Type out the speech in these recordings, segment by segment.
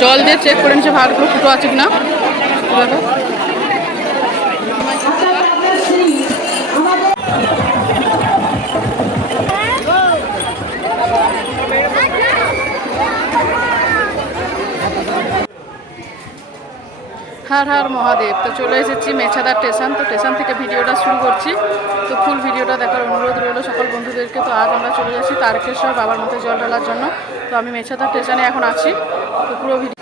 জল দিয়ে চেক করে নিচ্ছে ভাতগুলো ফুটো আছে কিনা? হার হার মহাদেব। তো চলে এসেছি মেছাদার স্টেশন। তো স্টেশন থেকে ভিডিওটা শুরু করছি। তো ফুল ভিডিওটা দেখার অনুরোধ রইল সকল বন্ধুদেরকে। তো আজ আমরা চলে যাচ্ছি তারকেশ্বর বাবার মতো জল ঢালার জন্য। তো আমি মেছাদার স্টেশনে এখন আছি। তো পুরো ভিডিও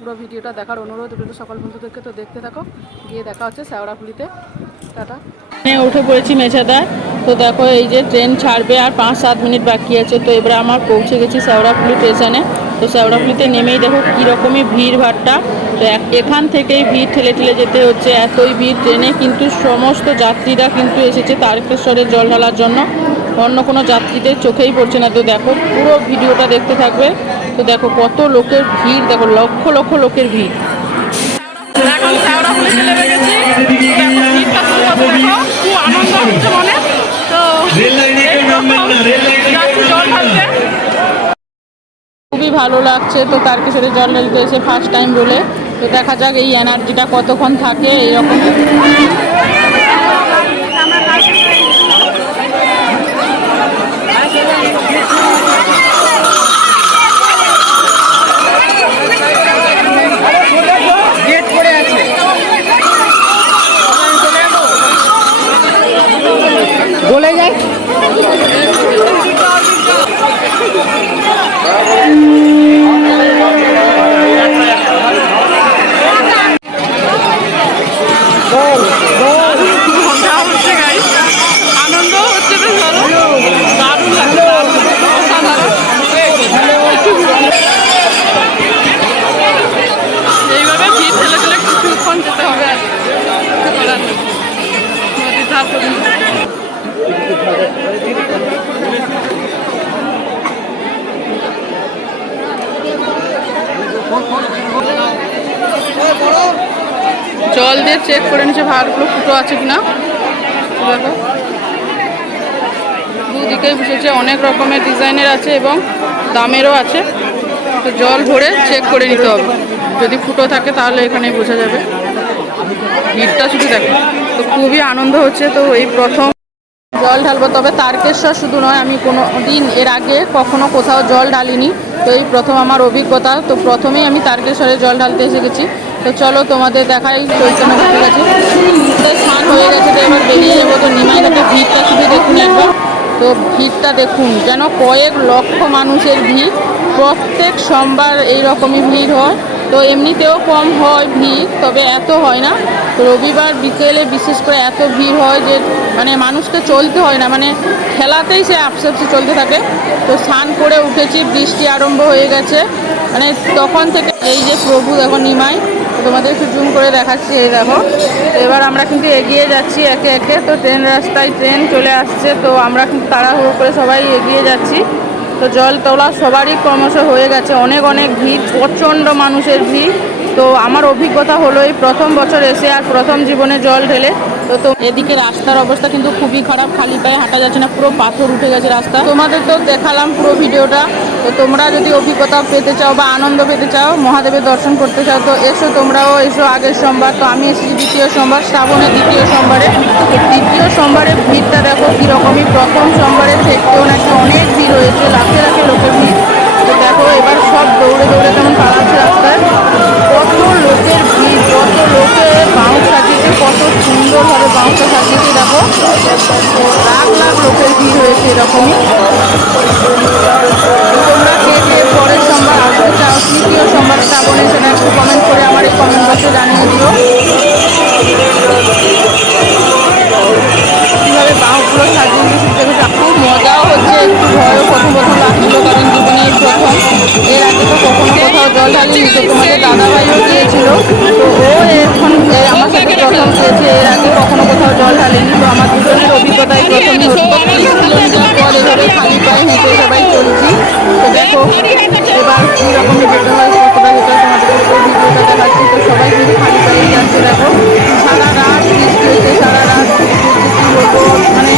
পুরো ভিডিওটা দেখার অনুরোধ রইল সকল বন্ধুদেরকে। তো দেখতে থাকো। গিয়ে দেখা হচ্ছে শ্যাওড়াফুলিতে। টাটা। উঠে পড়েছি মেছাদার। তো দেখো এই যে ট্রেন ছাড়বে আর পাঁচ সাত মিনিট বাকি আছে। তো এবারে আমার পৌঁছে গেছি শ্যাওড়াফুলি স্টেশনে। তো শ্যাওড়াফুলিতে নেমেই দেখো কীরকমই ভিড় ভাড়টা তো এখান থেকেই ভিড় ঠেলে ঠেলে যেতে হচ্ছে, এতই ভিড় ট্রেনে। কিন্তু সমস্ত যাত্রীরা কিন্তু এসেছে তারকেশ্বরের জল ঢালার জন্য। অন্য কোনো যাত্রীদের চোখেই পড়ছে না। তো দেখো, পুরো ভিডিওটা দেখতে থাকবে। তো দেখো কত লোকের ভিড়, দেখো লক্ষ লক্ষ লোকের ভিড়। ভালো লাগছে, তো তারকেশ্বরে জল হয়েছে ফার্স্ট টাইম বলে তো দেখা যাক এই এনার্জিটা কতক্ষণ থাকে, এইরকম। মজা হচ্ছে গাইস আনন্দ হচ্ছে বেশ এইভাবে ভিড় ঠেলে ঠেলে কিছুক্ষণ যেতে হবে আর ধার পর্যন্ত জল দিয়ে চেক করে নিচ্ছে ভাতগুলো ফুটো আছে কিনা। দেখো। দুদিকেই বসেছে অনেক রকমের ডিজাইনের আছে এবং দামেরও আছে। তো জল ভরে চেক করে নিতে হবে। যদি ফুটো থাকে তাহলে এখানেই বোঝা যাবে। ভিড়টা শুধু দেখো। তো খুবই আনন্দ হচ্ছে। তো এই প্রথম জল ঢালবো। তবে তারকেশ্বর শুধু নয়, আমি কোনো দিন এর আগে কখনো কোথাও জল ঢালিনি। তো এই প্রথম আমার অভিজ্ঞতা। তো প্রথমেই আমি তারকেশ্বরে জল ঢালতে এসে গেছি। তো চলো তোমাদের দেখাই চৈতন্য ঘটে গেছে। স্নান হয়ে গেছে, তো এবার বেরিয়ে যাব। তো নিমাই ঘাটে ভিড়টা শুধু দেখুন একবার। তো ভিড়টা দেখুন, যেন কয়েক লক্ষ মানুষের ভিড়। প্রত্যেক সোমবার এই রকমই ভিড় হয়। তো এমনিতেও কম হয় ভিড়, তবে এত হয় না। রবিবার বিকেলে বিশেষ করে এত ভিড় হয় যে মানে মানুষকে চলতে হয় না। মানে খেলাতেই সে আপসে চলতে থাকে। তো স্নান করে উঠেছি, বৃষ্টি আরম্ভ হয়ে গেছে। মানে তখন থেকে এই যে প্রভু, দেখো নিমাই তোমাদের একটু জুম করে দেখাচ্ছি, এই দেখো। এবার আমরা কিন্তু এগিয়ে যাচ্ছি একে একে। তো ট্রেন রাস্তায় ট্রেন চলে আসছে, তো আমরা কিন্তু তাড়াহুড়ো করে সবাই এগিয়ে যাচ্ছি। তো জল তোলা সবারই ক্রমশ হয়ে গেছে। অনেক অনেক ভিড়, প্রচণ্ড মানুষের ভিড়। তো আমার অভিজ্ঞতা হলো এই প্রথম বছর এসে আর প্রথম জীবনে জল ঢেলে তো তো এদিকে রাস্তার অবস্থা কিন্তু খুবই খারাপ, খালি পায়ে হাঁটা যাচ্ছে না, পুরো পাথর উঠে গেছে রাস্তা। তোমাদের তো দেখালাম পুরো ভিডিওটা, তো তোমরা যদি অভিজ্ঞতা পেতে চাও বা আনন্দ পেতে চাও, মহাদেবের দর্শন করতে চাও, তো এসো তোমরাও এসো আগের সোমবার। তো আমি এসেছি দ্বিতীয় সোমবার, শ্রাবণের দ্বিতীয় সোমবারে। দ্বিতীয় সোমবারে ভিড়টা দেখো কীরকমই, প্রথম সোমবারের থেকেও নাকি তো তোমরা কে কে পরের সোমবার আসতে চাও তৃতীয় সোমবার শ্রাবণে সেটা একটু কমেন্ট করে আমার এই কমেন্ট বক্সে জানিয়ে দিও। কীভাবে বাঁকগুলো সাজিয়ে দিয়েছে দেখেছ খুব মজাও হচ্ছে, একটু ভয়ও প্রথম প্রথম লাগছিল, কারণ জীবনে এই প্রথম। এর আগে তো কখনো কোথাও জল ঢালিনি, তো তোমাদের দাদাভাইও গিয়েছিল তো ও এখন আমার প্রথম খেয়েছে এর আগে কখনো কোথাও জল ঢালেনি, তো আমার দুজনের অভিজ্ঞতাই প্রথম পরে ধরে খালি পায়ে হেঁটে সবাই চলছি। তো দেখো, এবার কীরকম যেতে হয় কতটা যেতে তোমাদের অভিজ্ঞতা দেখাচ্ছি, তো সবাই কিন্তু খালি পায়ে যাচ্ছে, দেখো। সারা রাত বৃষ্টি হচ্ছে, সারা রাত মানে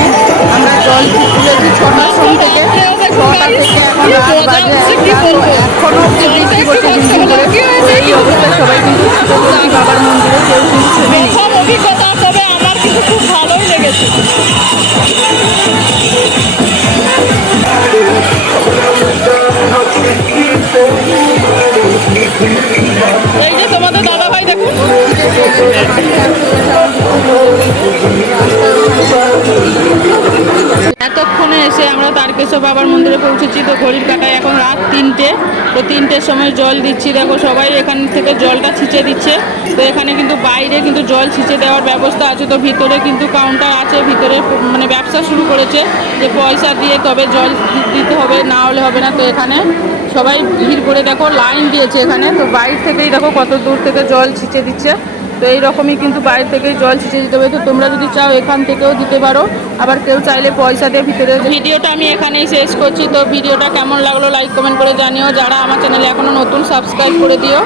আমরা জল তুলেছি ছটার সম থেকে, ছটা থেকে এখন রাত বাজে এখনও অব্দি বৃষ্টি করছে ঝিমঝিম করে। এই অবস্থায় সবাই কিন্তু বাবার মন্দিরে কেউ কিন্তু অভিজ্ঞতা, তবে আমার কিন্তু খুব ভালোই লেগেছে। এই যে তোমাদের দাদা ভাই দেখো। এতক্ষণে এসে আমরা তারকেশ্বর বাবার মন্দিরে পৌঁছেছি, তো ঘড়ির কাটায় রাত তিনটে। তো তিনটের সময় জল দিচ্ছি। দেখো সবাই এখান থেকে জলটা ছিঁচে দিচ্ছে। তো এখানে কিন্তু বাইরে কিন্তু জল ছিঁচে দেওয়ার ব্যবস্থা আছে। তো ভিতরে কিন্তু কাউন্টার আছে। ভিতরে মানে ব্যবসা শুরু করেছে যে পয়সা দিয়ে তবে জল দিতে হবে, না হলে হবে না। তো এখানে সবাই ভিড় করে দেখো লাইন দিয়েছে এখানে। তো বাইরে থেকেই দেখো কত দূর থেকে জল ছিঁচে দিচ্ছে। তো এইরকমই কিন্তু বাইরে থেকে জল ছিঁচে দিতে হবে। তো তোমরা যদি চাও এখান থেকেও দিতে পারো। আবার কেউ চাইলে পয়সা দিয়ে ভিতরে ভিডিওটা আমি এখানেই শেষ করছি। তো ভিডিওটা কেমন লাগল লাইক কমেন্ট করে জানিও। যারা আমার চ্যানেলে এখনও নতুন সাবস্ক্রাইব করে দিও।